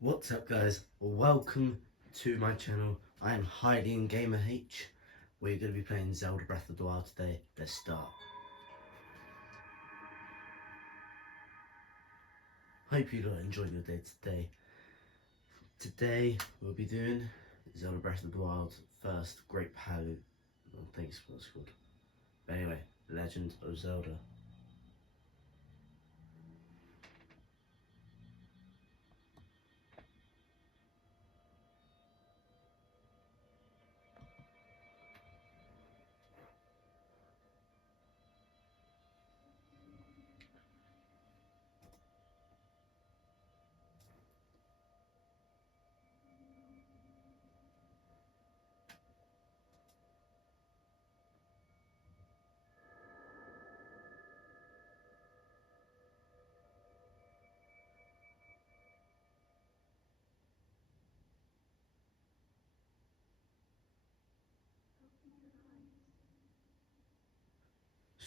What's up guys, welcome to my channel. I am Heidi and Gamer H. We're going to be playing Zelda Breath of the Wild today. Let's start. Hope you lot enjoyed your day today. Today we'll be doing Zelda Breath of the Wild first Great Palu. I think it's what it's called. But anyway, Legend of Zelda.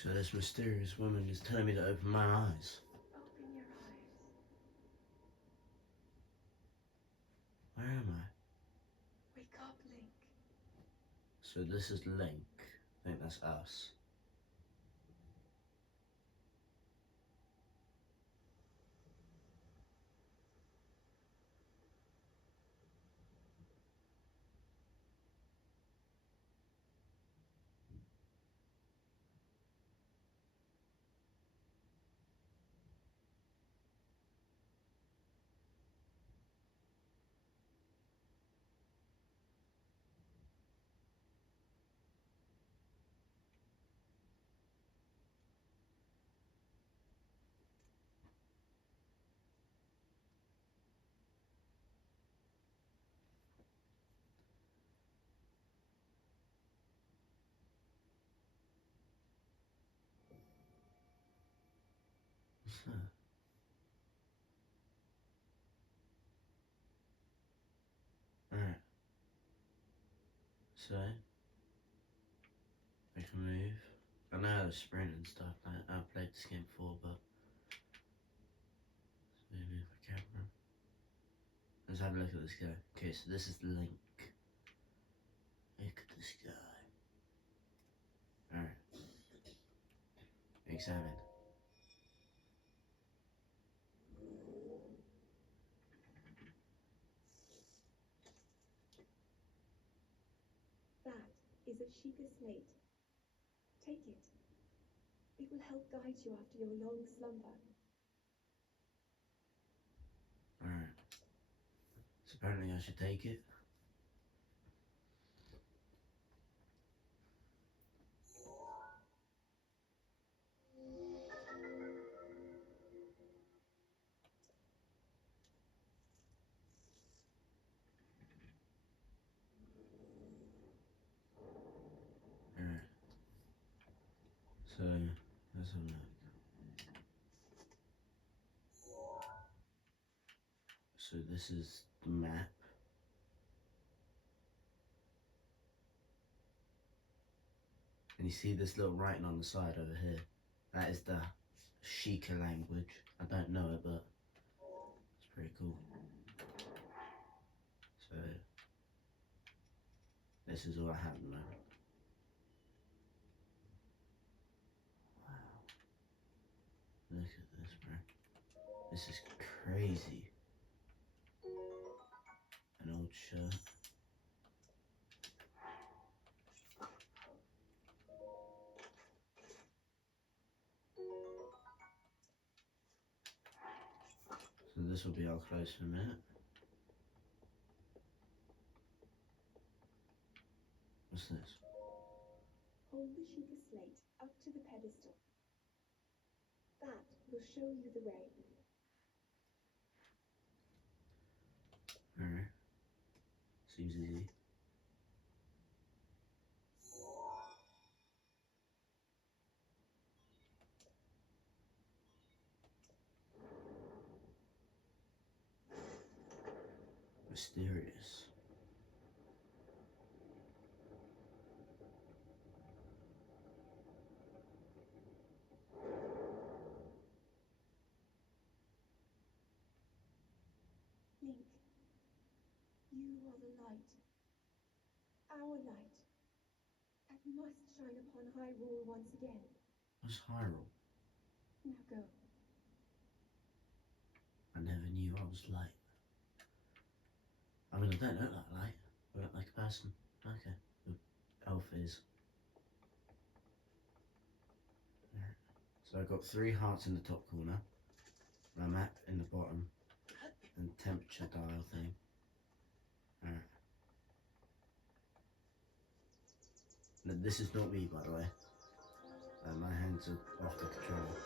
So this mysterious woman is telling me to open my eyes. Open your eyes. Where am I? Wake up, Link. So this is Link. I think that's us. What's that? Alright. So, I can move. I know how to sprint and stuff. I've played this game before, but let's move the camera. Let's have a look at this guy. Okay, so this is Link. Look at this guy. Alright. Examine. That is a Sheikah slate. Take it. It will help guide you after your long slumber. Alright. So apparently I should take it. Alright. So, let's have a look. So this is the map. And you see this little writing on the side over here. That is the Sheikah language. I don't know it, but it's pretty cool. So, this is all I have at the moment. Wow. Look at this, bro. This is crazy. An old shirt. So this will be our close for a minute. What's this? Hold the Sheikah slate up to the pedestal. That will show you the way. Alright. Seems easy. Mysterious. Link, the light. Our light. That must shine upon Hyrule once again. What's Hyrule? Now go. I never knew I was light. I mean, I don't look like light. I look like a person. Okay. The elf is. Alright. So I've got 3 hearts in the top corner, a map in the bottom, and temperature dial thing. Alright. Now, this is not me, by the way. My hands are off the controller.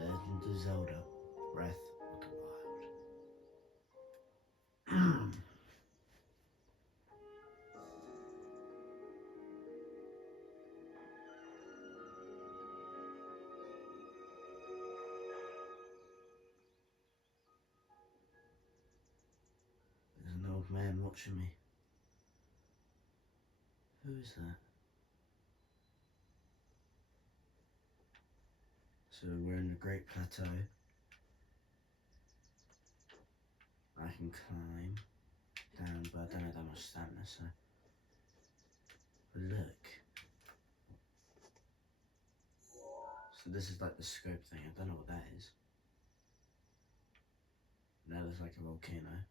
Legend of Zelda, Breath of the Wild. There's an old man watching me. Who is that? So we're in the Great Plateau. I can climb down, but I don't have that much stamina, so. But look. So this is like the scope thing, I don't know what that is. Now there's like a volcano.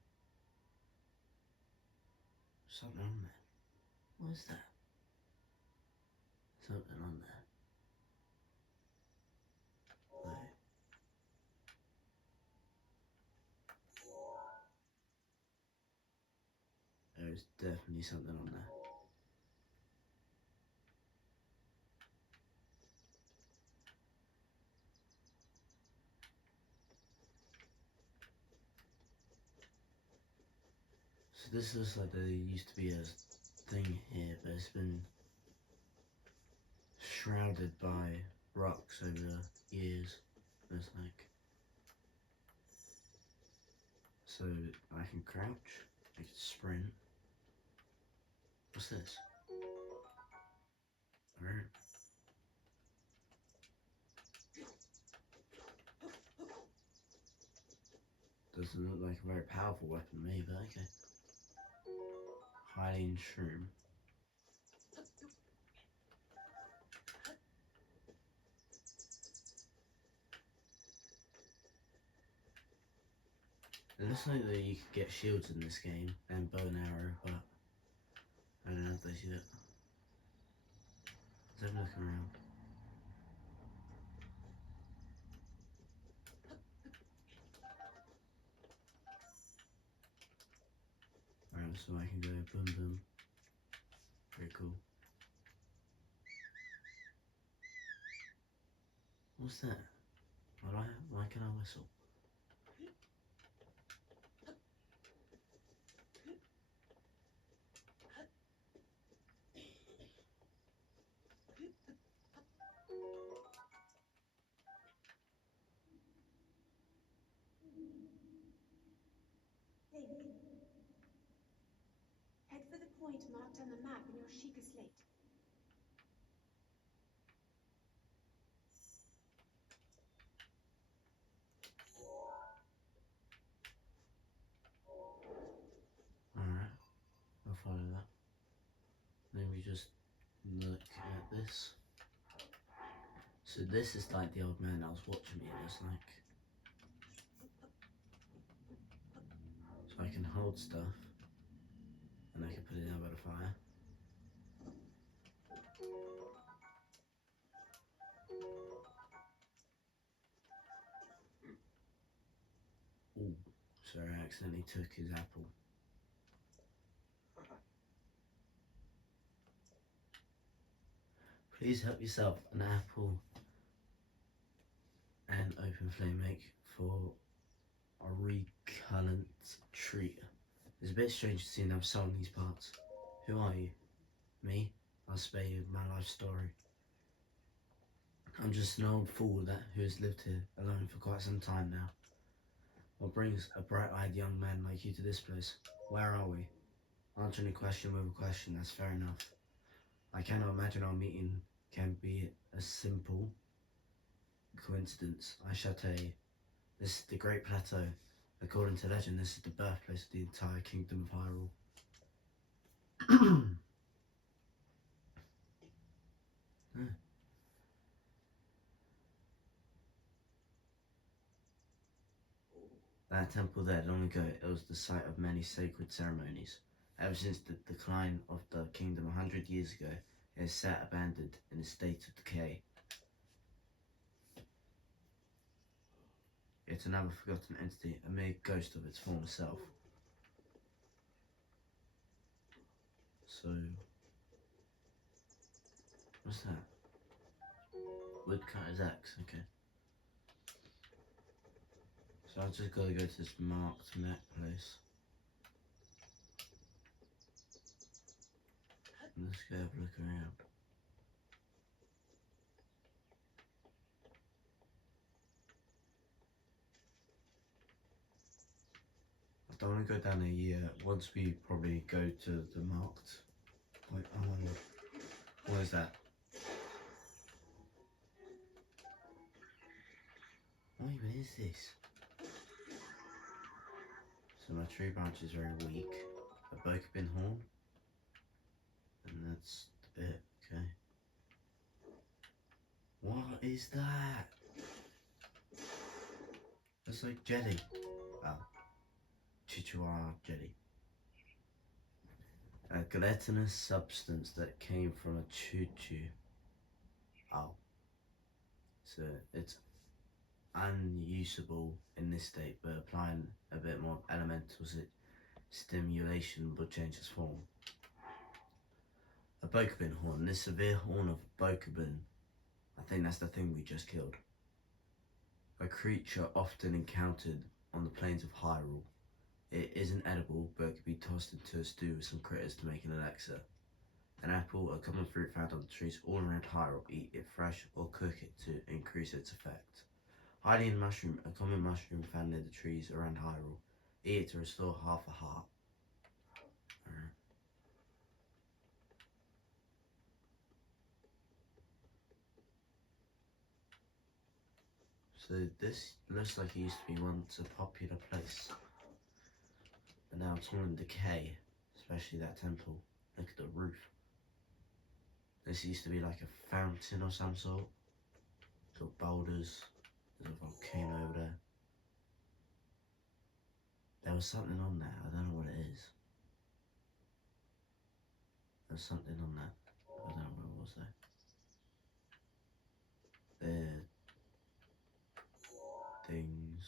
Something on there. What is that? Something on there. Wait. There is definitely something on there. So this looks like there used to be a thing here, but it's been shrouded by rocks over the years. It's like, so I can crouch, I can sprint. What's this? Alright. Doesn't look like a very powerful weapon to me, but okay. Hiding shroom. It looks like that you could get shields in this game and bow and arrow, but I don't know if they see it. Let's have a look around. Alright, so I can go boom boom. Very cool. What's that? Why can I whistle? Think. Head for the point marked on the map in your Sheikah slate. Alright, I'll follow that. Then we just look at this. So this is like the old man that was watching me, it's like. So I can hold stuff, and I can put it down by the fire. Ooh, sorry, I accidentally took his apple. Please help yourself, an apple and open flame make for a recurrent treat. It's a bit strange to see another soul in these parts. Who are you? Me? I'll spare you my life story. I'm just an old fool who has lived here alone for quite some time now. What brings a bright-eyed young man like you to this place? Where are we? Answering a question with a question, that's fair enough. I cannot imagine our meeting can be a simple coincidence. I shall tell you, this is the Great Plateau. According to legend, this is the birthplace of the entire kingdom of Hyrule. Yeah. That temple there, long ago, it was the site of many sacred ceremonies. Ever since the decline of the kingdom 100 years ago, it is sat abandoned in a state of decay. It's another forgotten entity, a mere ghost of its former self. So, what's that? Woodcutter's axe, okay. So I've just got to go to this marked map place. Let's go have a look around. I don't want to go down there yet. Once we probably go to the marked point. Oh my god. What is that? What even is this? So my tree branch is very weak. A Bokobin horn. And that's the bit, okay. What is that? That's like jelly. Oh. Chihuahua jelly. A gelatinous substance that came from a choo-choo. Oh. So it's unusable in this state, but applying a bit more elemental stimulation would change its form. A Bokobin horn. This severe horn of Bokobin, I think that's the thing we just killed. A creature often encountered on the plains of Hyrule. It isn't edible, but it can be tossed into a stew with some critters to make an elixir. An apple, a common fruit found on the trees all around Hyrule. Eat it fresh or cook it to increase its effect. Hylian mushroom, a common mushroom found near the trees around Hyrule. Eat it to restore half a heart. So this looks like it used to be once a popular place. But now it's all in decay, especially that temple. Look at the roof. This used to be like a fountain or some sort. Got boulders. There's a volcano over there. There was something on there. I don't know what it is. There's something on that. I don't know what it was though. There. Things.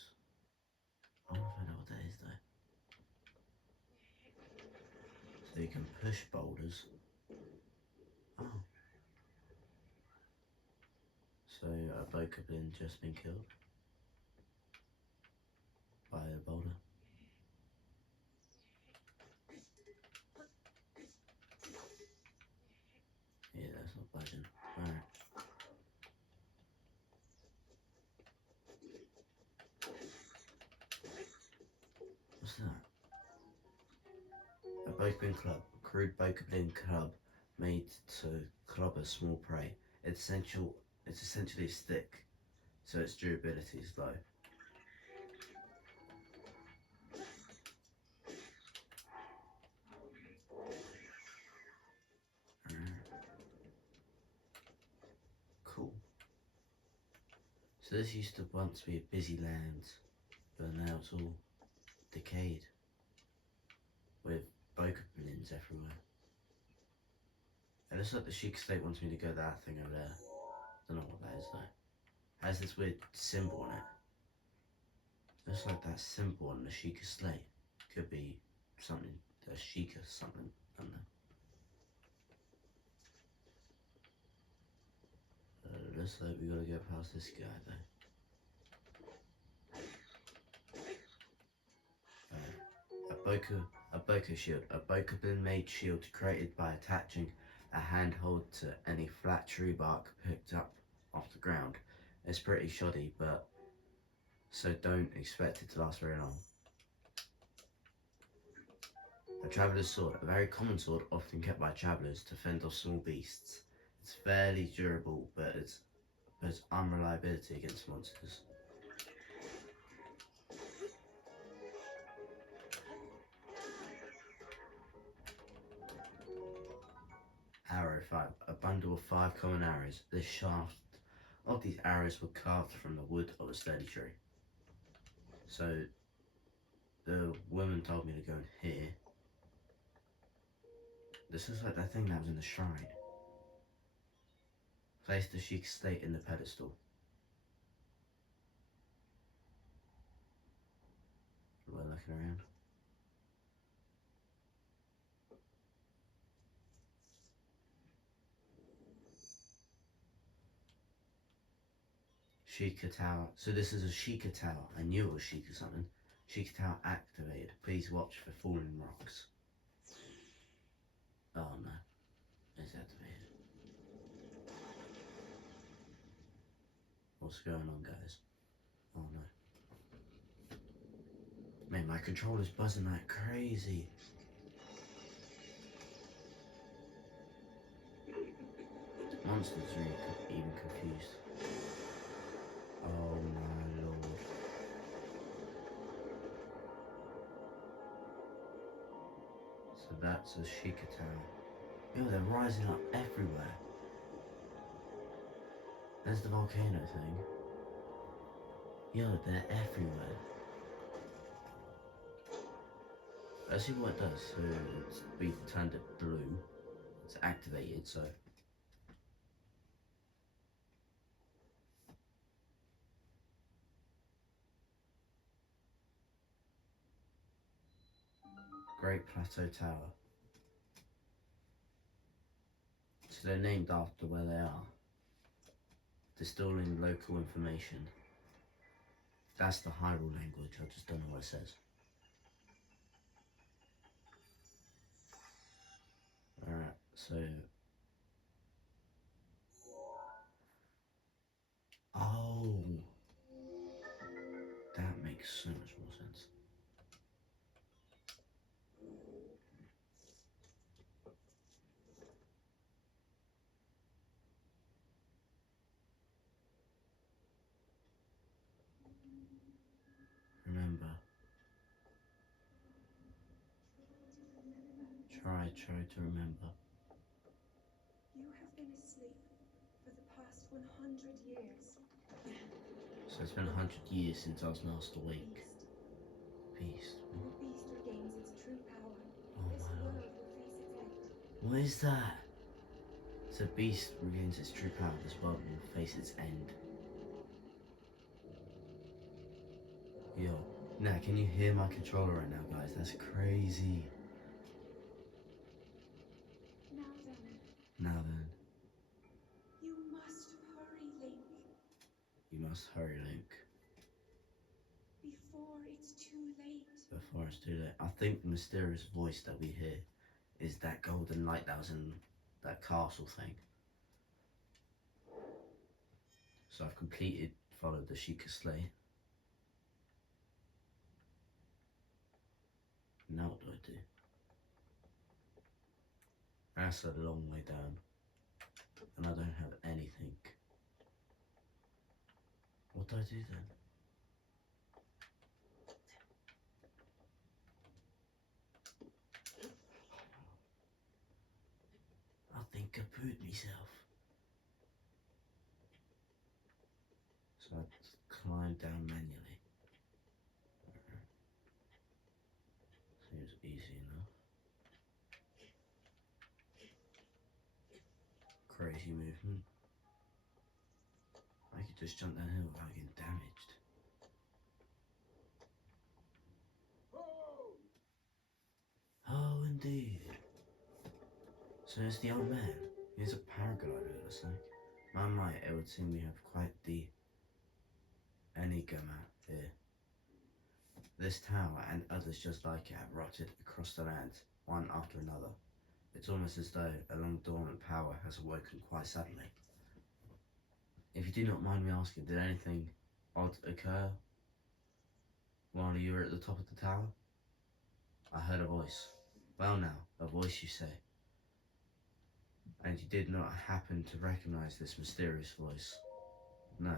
I don't know if I know what that is though. So you can push boulders. Oh. So a Bokobin just been killed by a boulder. Yeah, that's not budging. Alright. What's that? A Bokobin club. A crude Bokobin club made to club a small prey. It's essentially a stick, so its durability is low. Cool. So this used to once be a busy land, but now it's all decayed with Bokobins everywhere. It looks like the Sheikah Slate wants me to go that thing over there. Don't know what that is though. It has this weird symbol on it. Looks like that symbol on the Sheikah Slate. Could be something, a Sheikah something, I don't know. Looks like we gotta get past this guy though. A Boko shield. A Bokobin made shield created by attaching a handhold to any flat tree bark picked up off the ground. It's pretty shoddy, but so don't expect it to last very long. A traveller's sword. A very common sword often kept by travellers to fend off small beasts. It's fairly durable, but it's unreliability against monsters. Arrow 5. A bundle of 5 common arrows. The shaft of these arrows were carved from the wood of a sturdy tree. So the woman told me to go in here. This is like that thing that was in the shrine. Place the Sheikah Slate in the pedestal. We're looking around. Sheikah Tower. So this is a Sheikah Tower. I knew it was Sheikah something. Sheikah Tower activated. Please watch for falling rocks. Oh no. It's activated. What's going on, guys? Oh no. Man, my controller's buzzing like crazy. Monsters are even confused. Oh my lord. So that's a Sheikah Tower. Yo, they're rising up everywhere. There's the volcano thing. Yo, they're everywhere. Let's see what it does. So we turned it blue. It's activated, so. Great Plateau Tower. So they're named after where they are. Distilling local information. That's the Hyrule language, I just don't know what it says. Alright, so... Oh! That makes so much more sense. Remember. Try to remember. You have been asleep for the past 100 years. So it's been 100 years since I was last awake. Beast. When the beast regains its true power, Oh this my world lord. will face its end. What is that? So beast regains its true power, this world will face its end. Yo. Now, can you hear my controller right now, guys? That's crazy. Now then, Now then, you must hurry, Link, you must hurry, Link. before it's too late. Before it's too late. I think the mysterious voice that we hear is that golden light that was in that castle thing. So I've followed the Sheikah Slate. Now what do I do? That's a long way down. And I don't have anything. What do I do then? I think I pooed myself. So I climb down manually. Seems easy enough. Crazy movement. I could just jump downhill without getting damaged. Oh, indeed. So it's the old man. He's a paraglider, it looks like. My might, it would seem we have quite the enigma here. This tower and others just like it have rotted across the land, one after another. It's almost as though a long dormant power has awoken quite suddenly. If you do not mind me asking, did anything odd occur while you were at the top of the tower? I heard a voice. Well now, a voice you say. And you did not happen to recognize this mysterious voice. No,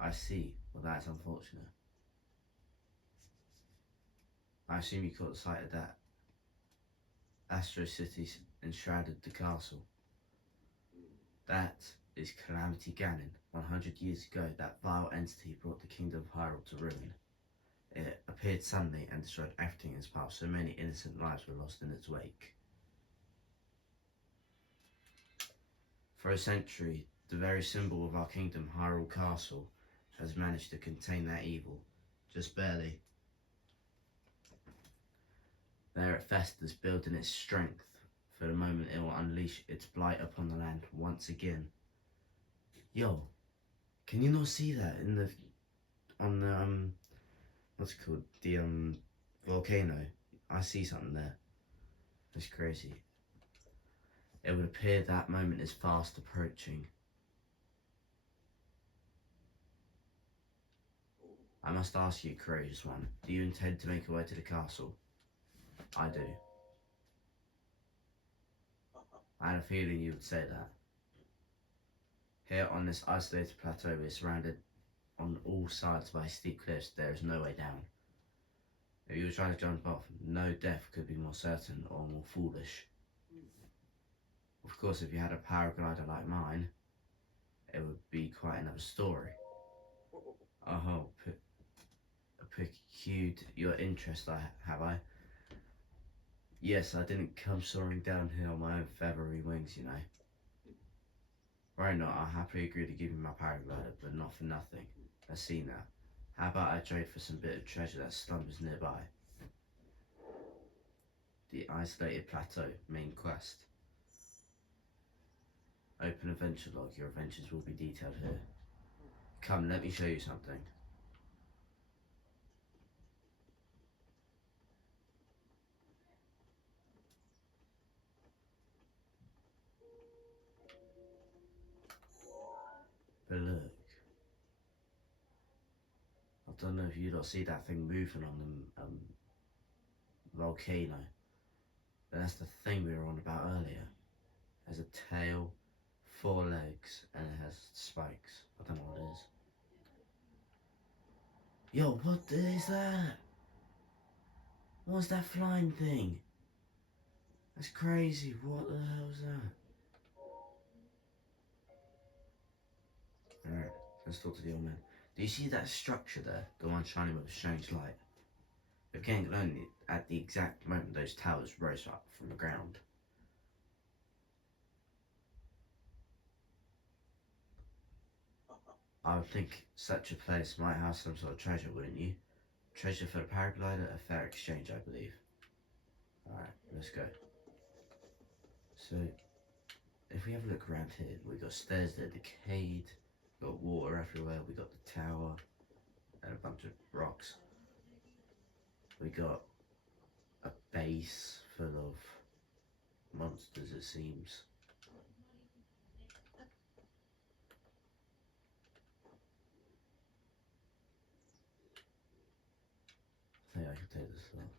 I see. Well, that's unfortunate. I assume you caught sight of that Astro City enshrouded the castle. That is Calamity Ganon. 100 years ago, that vile entity brought the kingdom of Hyrule to ruin. It appeared suddenly and destroyed everything in its path, so many innocent lives were lost in its wake. For a century, the very symbol of our kingdom, Hyrule Castle, has managed to contain that evil. Just barely. There it festers, building its strength for the moment it will unleash its blight upon the land once again. Yo, can you not see that on the what's it called, the volcano? I see something there. It's crazy. It would appear that moment is fast approaching. I must ask you, courageous one, do you intend to make your way to the castle? I do. I had a feeling you would say that. Here on this isolated plateau, we are surrounded on all sides by steep cliffs. There is no way down. If you were trying to jump off, no death could be more certain or more foolish. Of course, if you had a paraglider like mine, it would be quite another story. Oh, piqued your interest, have I? Yes, I didn't come soaring down here on my own feathery wings, you know. Right now, I'll happily agree to give you my paraglider, but not for nothing. I see now. How about I trade for some bit of treasure that slumbers nearby? The isolated plateau, main quest. Open adventure log, your adventures will be detailed here. Come, let me show you something. But look, I don't know if you don't see that thing moving on the volcano. But that's the thing we were on about earlier. It has a tail, 4 legs, and it has spikes. I don't know what it is. Yo, what is that? What's that flying thing? That's crazy. What the hell is that? Alright, let's talk to the old man. Do you see that structure there? The one shining with a strange light? Again, only at the exact moment those towers rose up from the ground. I would think such a place might have some sort of treasure, wouldn't you? Treasure for the paraglider, a fair exchange, I believe. Alright, let's go. So, if we have a look around here, we got stairs that are decayed, we got water everywhere, we got the tower, and a bunch of rocks. We got a base full of monsters, it seems. I think I can take this off.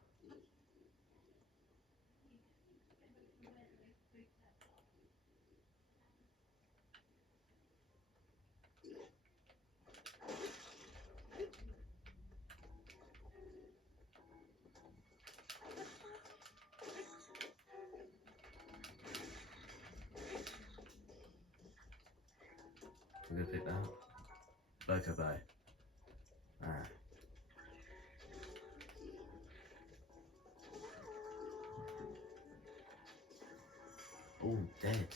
We're gonna pick that up. Bokobo. Alright. Oh, dead.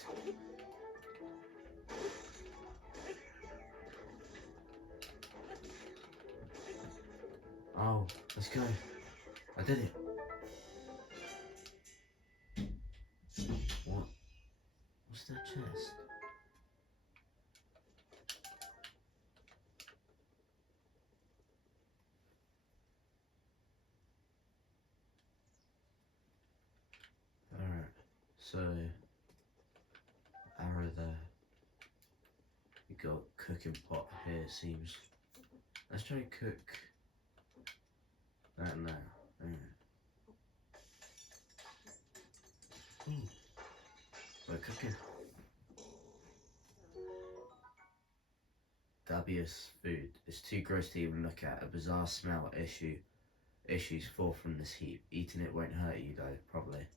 Oh, let's go. I did it. What? What's that chest? Alright, so arrow there. We got cooking pot here, seems. Let's try to cook that now. Ooh. We're cooking. obvious food. It's too gross to even look at. A bizarre smell issues fall from this heap. Eating it won't hurt you though, probably.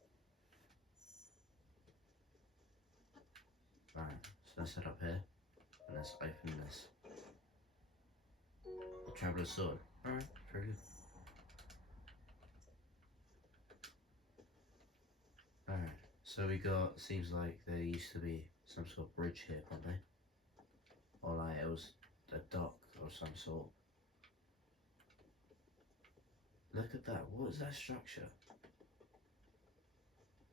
Right, so let's head up here and let's open this. A traveller's sword. Alright, very good. Alright, so we got, seems like there used to be some sort of bridge here, probably. Or like it was a dock of some sort. Look at that, what is that structure?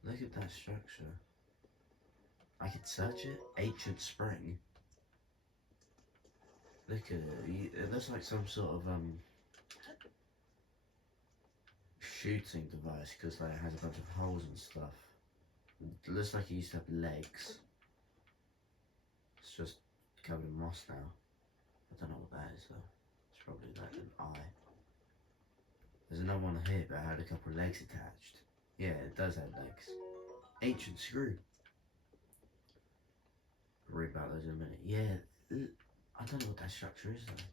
Look at that structure. I could search it. Ancient spring. Look at it. It looks like some sort of shooting device because like, it has a bunch of holes and stuff. It looks like it used to have legs. It's just covered in moss now. I don't know what that is though. It's probably like an eye. There's another one here but it had a couple of legs attached. Yeah, it does have legs. Ancient screw. We'll read about those in a minute. Yeah, I don't know what that structure is though.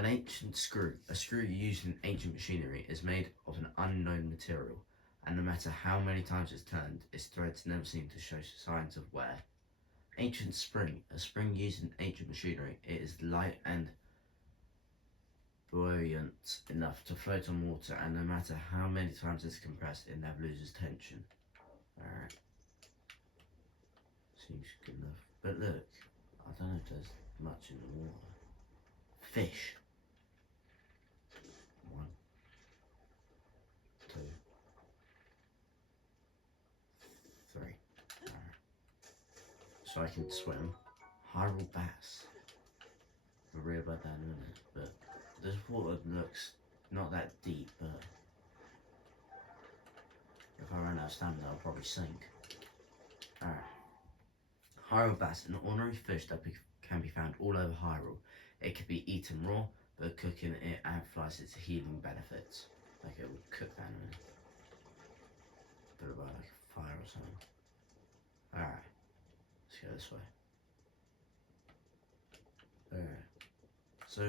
An ancient screw. A screw used in ancient machinery is made of an unknown material, and no matter how many times it's turned, its threads never seem to show signs of wear. Ancient spring. A spring used in ancient machinery. It is light and buoyant enough to float on water, and no matter how many times it's compressed, it never loses tension. Alright. Seems good enough. But look, I don't know if there's much in the water. Fish. 1, 2, 3. Alright. So I can swim. Hyrule bass. We'll read about that in a minute. But this water looks not that deep, but if I run out of stamina, I'll probably sink. Alright. Hyrule bass, an ordinary fish that can be found all over Hyrule. It can be eaten raw, but cooking it amplifies its healing benefits. Like it would cook that in a bit about like a fire or something. Alright, let's go this way. Alright, so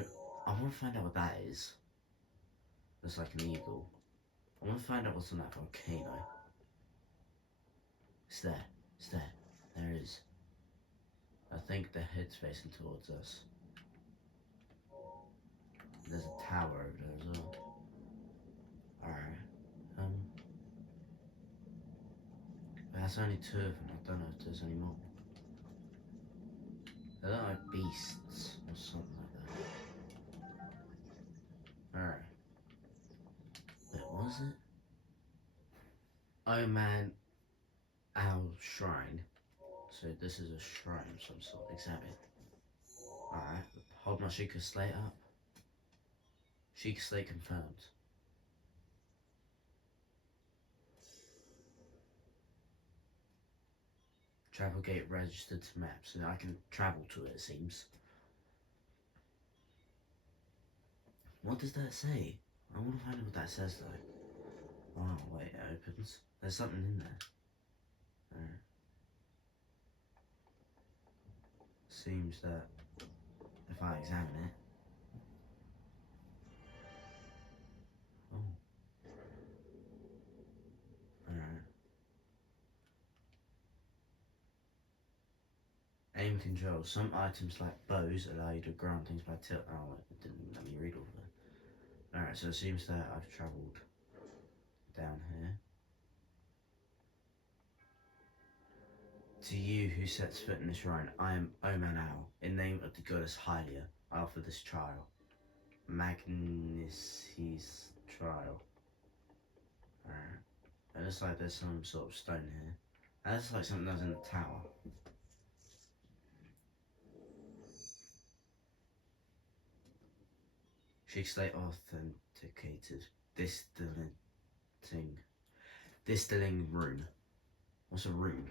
I want to find out what that is. Looks like an eagle. I want to find out what's on that volcano. It's there, there it is. I think the head's facing towards us. There's a tower over there as well. Alright. That's only 2 of them. I don't know if there's any more. They look like beasts or something like that. Alright. Wait, what was it? Oh man, Owl Shrine. So this is a shrine of some sort. Examine. Alright. Hold my Sheikah Slate up. Sheikah Slate confirmed. Travel gate registered to map, so I can travel to it, it seems. What does that say? I want to find out what that says though. Oh wait, it opens. There's something in there. Alright. Seems that if I examine it. Oh. Alright. Aim control. Some items like bows allow you to ground things by tilt. Oh, it didn't let me read all of it. Alright, so it seems that I've travelled down here. To you who sets foot in the shrine, I am Oman Owl. In name of the goddess Hylia, I offer this trial. Magnises trial. Alright. It looks like there's some sort of stone here. That looks like something that was in the tower. Sheikah Slate authenticated. Distilling rune. What's a rune?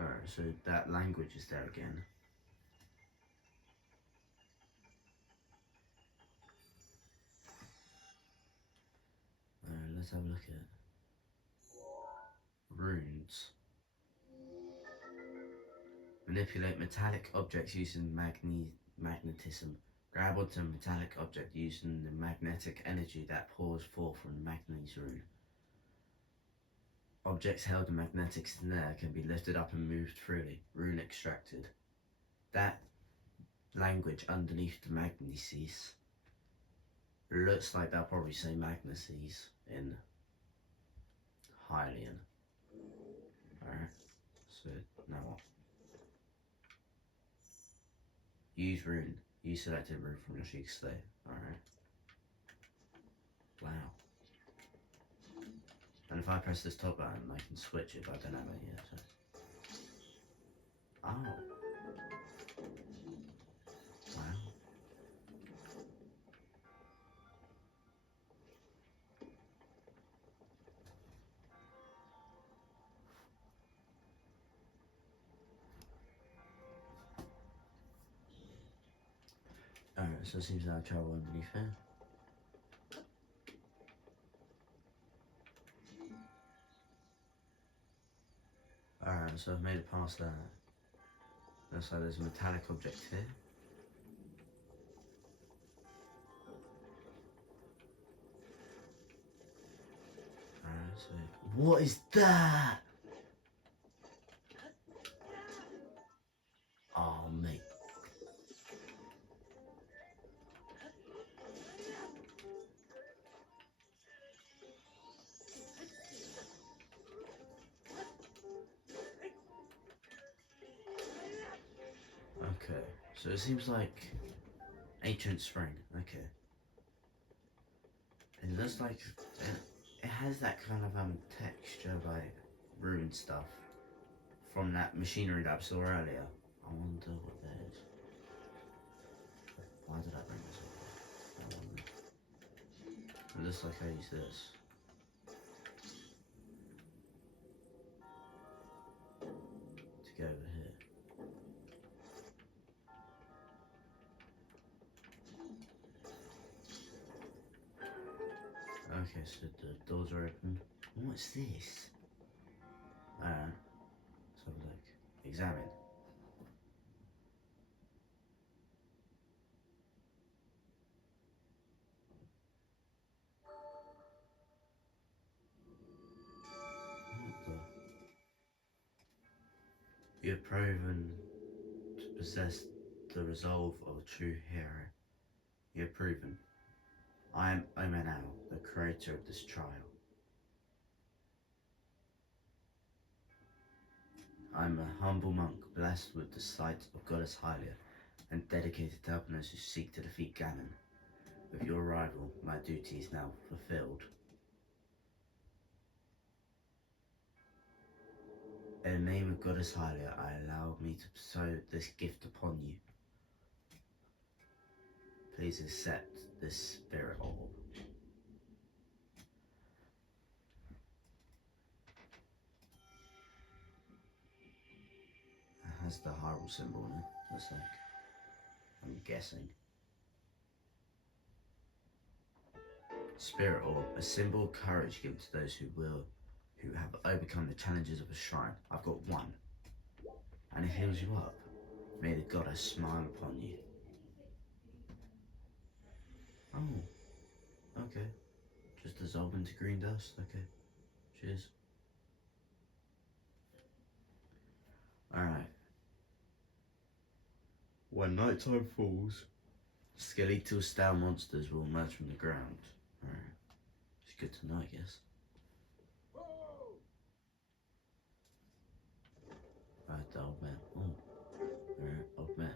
Alright, so that language is there again. Alright, let's have a look at it. Runes. Manipulate metallic objects using magnetism. Grab onto a metallic object using the magnetic energy that pours forth from the manganese rune. Objects held in magnetic snare can be lifted up and moved freely. Rune extracted. That language underneath the magneses looks like they'll probably say magneses in Hylian. Alright, so now what? Use rune. Use selected rune from your Sheikah Slate. Alright. Wow. And if I press this top button, I can switch if I don't have any yet. So. Oh. Wow. Alright, so it seems like I travel underneath here. Alright, so I've made it past that. Looks like there's a metallic object here. Alright, so what is that? Oh mate. Okay, so it seems like ancient spring. Okay. It looks like it has that kind of texture, like ruined stuff from that machinery that I saw earlier. I wonder what that is. Why did I bring this up? I wonder. It looks like I use this. To go over here. Okay, so the doors are open. What's this? Let's have a look. Examine. What the? You have proven to possess the resolve of a true hero. You have proven. I am Omenau, the creator of this trial. I am a humble monk, blessed with the sight of Goddess Hylia, and dedicated to helping those who seek to defeat Ganon. With your arrival, my duty is now fulfilled. In the name of Goddess Hylia, I allow me to bestow this gift upon you. Please accept this spirit orb. It has the Hyrule symbol in it, looks like. I'm guessing. Spirit orb, a symbol of courage given to those who have overcome the challenges of a shrine. I've got one. And it heals you up. May the goddess smile upon you. Oh, okay. Just dissolve into green dust, okay. Cheers. Alright. When nighttime falls, skeletal style monsters will emerge from the ground. Alright. It's good to know, I guess. Right, the old man. Oh. Alright, old man.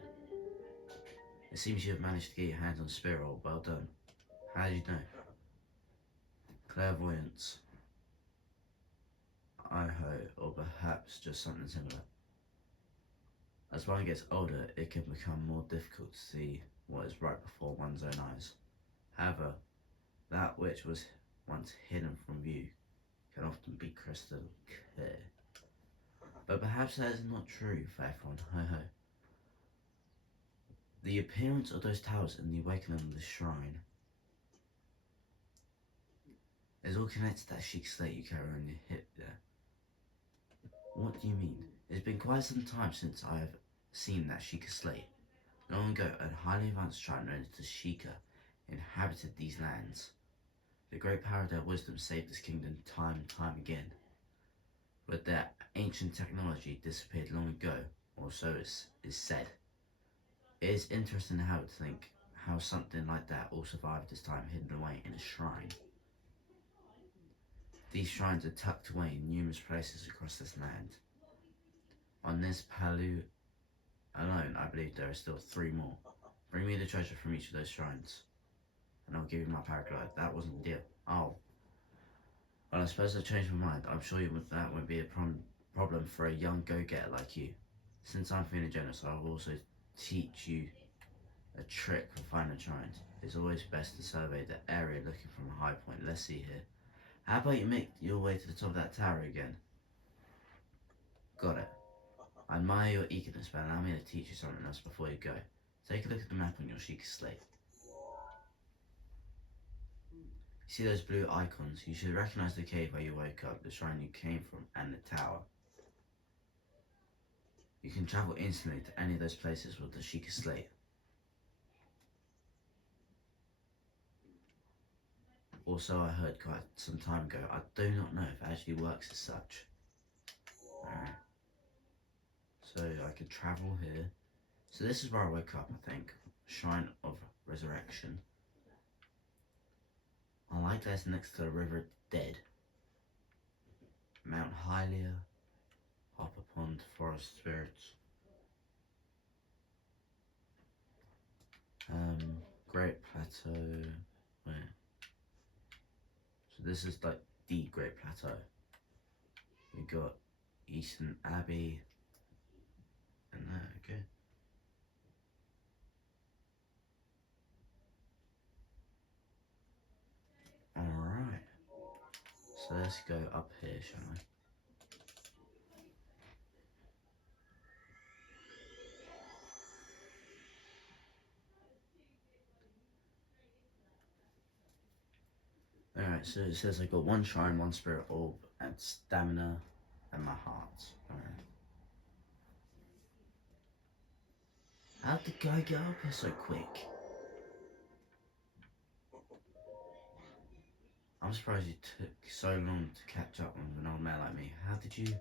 It seems you have managed to get your hands on Spirit Orb. Well done. How did you know? Clairvoyance. I hope, or perhaps just something similar. As one gets older, it can become more difficult to see what is right before one's own eyes. However, that which was once hidden from view can often be crystal clear. But perhaps that is not true for everyone. Ho ho. The appearance of those towers and the awakening of the shrine is all connected to that Sheikah Slate you carry on your hip there. What do you mean? It's been quite some time since I have seen that Sheikah Slate. Long ago, a highly advanced tribe known as the Sheikah inhabited these lands. The great power of their wisdom saved this kingdom time and time again. But their ancient technology disappeared long ago, or so is said. It is interesting how to think how something like that all survived this time hidden away in a shrine. These shrines are tucked away in numerous places across this land. On this Palu alone, I believe there are still 3 more. Bring me the treasure from each of those shrines, and I'll give you my paraglide. That wasn't the deal. Oh. Well, I suppose I changed my mind. I'm sure that won't be a problem for a young go-getter like you. Since I'm feeling generous, I will also teach you a trick for finding shrines. It's always best to survey the area looking from a high point. Let's see here. How about you make your way to the top of that tower again? Got it. I admire your eagerness, but allow me to teach you something else before you go. Take a look at the map on your Sheikah slate. You see those blue icons? You should recognize the cave where you woke up, the shrine you came from, and the tower. You can travel instantly to any of those places with the Sheikah slate. Also, I heard quite some time ago, I do not know if it actually works as such. Alright. So I could travel here. So this is where I woke up, I think. Shrine of Resurrection. I like that it's next to the River Dead. Mount Hylia. Hopper Pond, Forest Spirits. Great Plateau. Where? So this is like the Great Plateau. We got Eastern Abbey. And there, okay. Alright. So let's go up here, shall we? Alright, so it says I got 1 shrine, 1 spirit orb, and stamina, and my heart. Alright. How'd the guy get up here so quick? I'm surprised you took so long to catch up with an old man like me. How did you...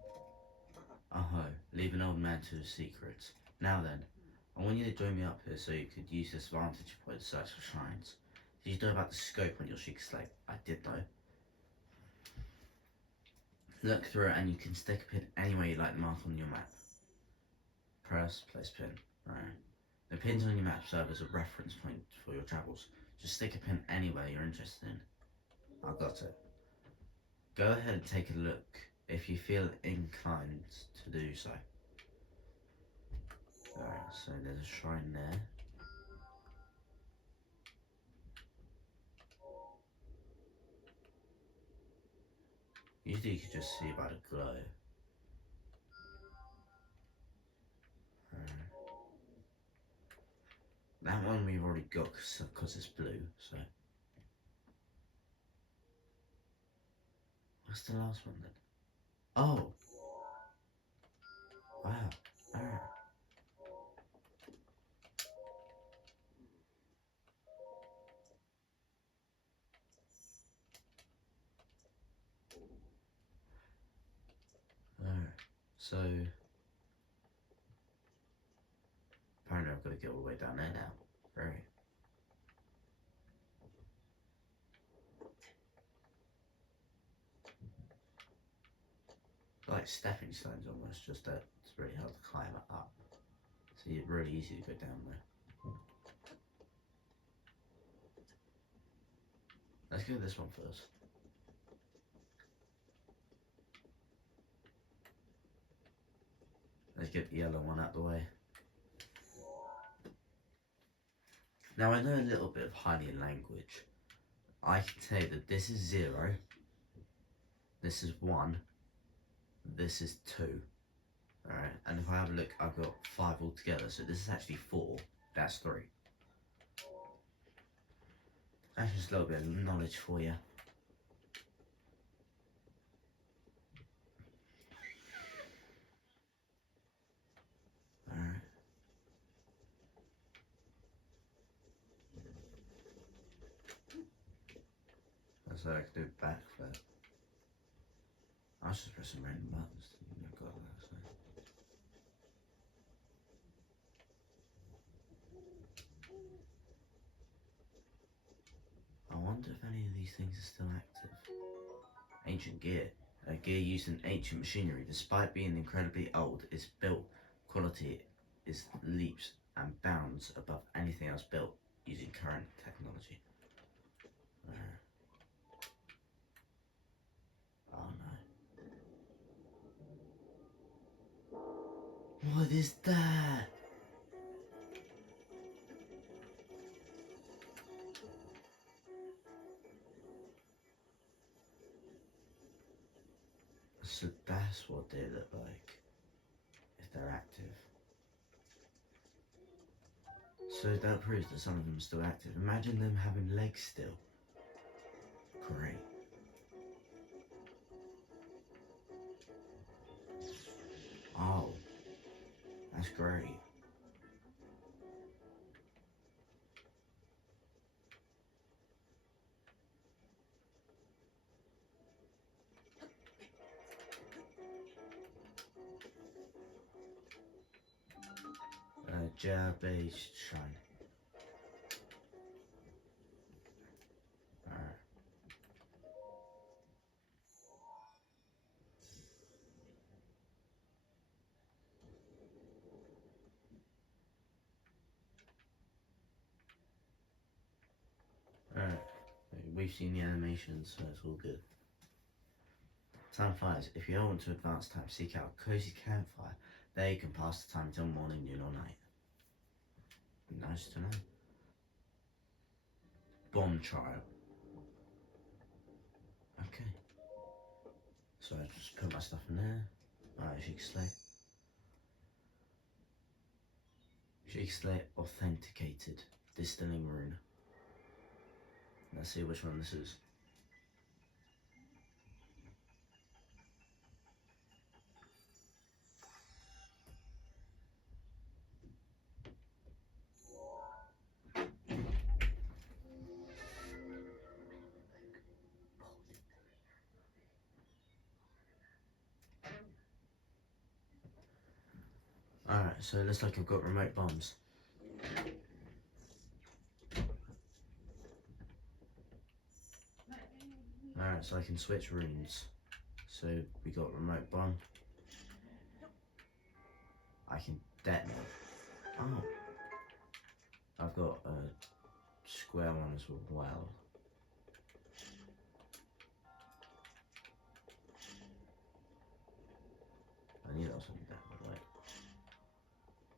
Oh, leave an old man to his secrets. Now then, I want you to join me up here so you could use this vantage point to search for shrines. Did you know about the scope on your Sheikah slate? I did though. Look through it and you can stick a pin anywhere you like the mark on your map. Press, place pin. Right. The pins on your map serve as a reference point for your travels. Just stick a pin anywhere you're interested in. I got it. Go ahead and take a look if you feel inclined to do so. Alright, so there's a shrine there. Usually you could just see by the glow. That one we've already got because it's blue, so. What's the last one then? Oh! Wow. Alright. Alright. So. Apparently I've got to get all the way down there now. Right. Like stepping stones almost, just that it's really hard to climb up. So it's really easy to go down there. Let's go this one first. Let's get the yellow one out the way. Now I know a little bit of Hylian language. I can say that this is 0, this is 1, this is 2. Alright, and if I have a look, I've got 5 altogether, so this is actually 4, that's 3. That's just a little bit of knowledge for you. Alright. so I can do backflip. I was just pressing random buttons. I got that, so. I wonder if any of these things are still active. Ancient gear. A gear used in ancient machinery. Despite being incredibly old, its built quality is leaps and bounds above anything else built using current technology. Oh no. What is that? So that's what they look like if they're active. So that proves that some of them are still active. Imagine them having legs still. Great. Oh, that's great. Gel-based shine. Alright. Alright. We've seen the animations, so it's all good. Time flies. If you don't want to advance time, seek out a cozy campfire. There you can pass the time till morning, noon, or night. Nice to know. Bomb trial. Okay. So I just put my stuff in there. Alright, Sheik Slate. Sheik Slate authenticated. Distilling rune. Let's see which one this is. Alright, so it looks like I've got remote bombs. Alright, so I can switch runes. So we got remote bomb. I can detonate. Oh. I've got a square one as well. I knew that was something that would like.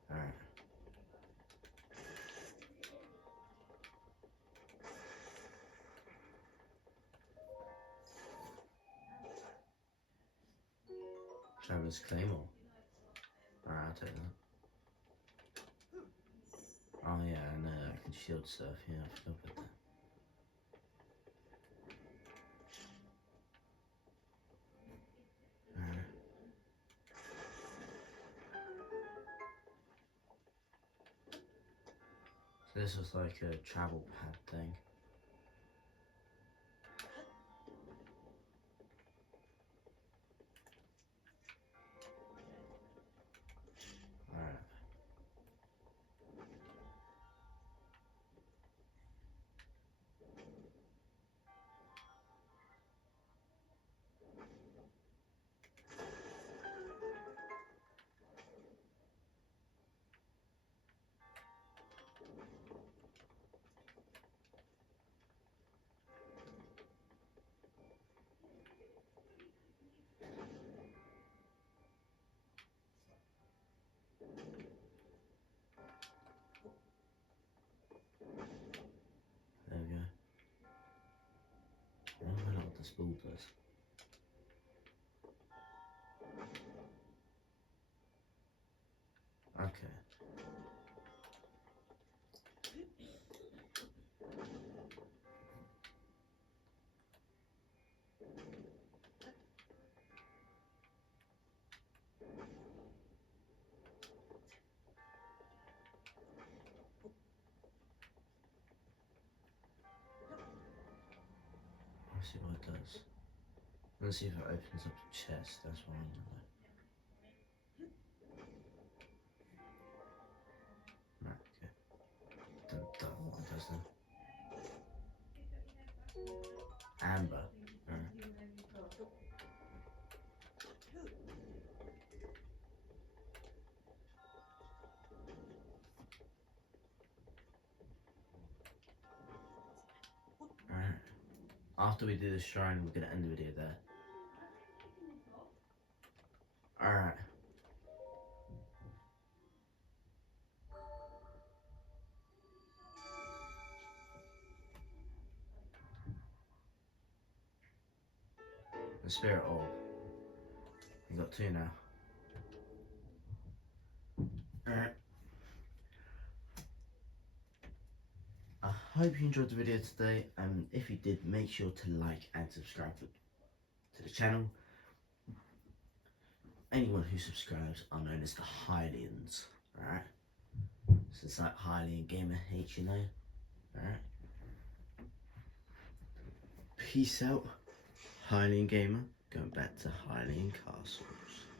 Alright. Traveler's Claymore. Alright, I'll take that. Oh yeah, I know, I can shield surf, yeah, I forgot about that. Alright. So this was like a travel pad thing. Alright. There we go. I don't know what this ball does. Okay. see what it does. Let's see if it opens up the chest. That's what I want to know. Right, okay. Don't know what it does then. Amber. Alright. Alright. After we do the shrine, we're gonna end the video there. Alright. The spirit orb. We got 2 now. Alright. I hope you enjoyed the video today, and if you did, make sure to like and subscribe to the channel. Anyone who subscribes are known as the Hylians, alright? So it's like Hylian Gamer H, you know? Alright? Peace out, Hylian Gamer. Going back to Hylian Castle.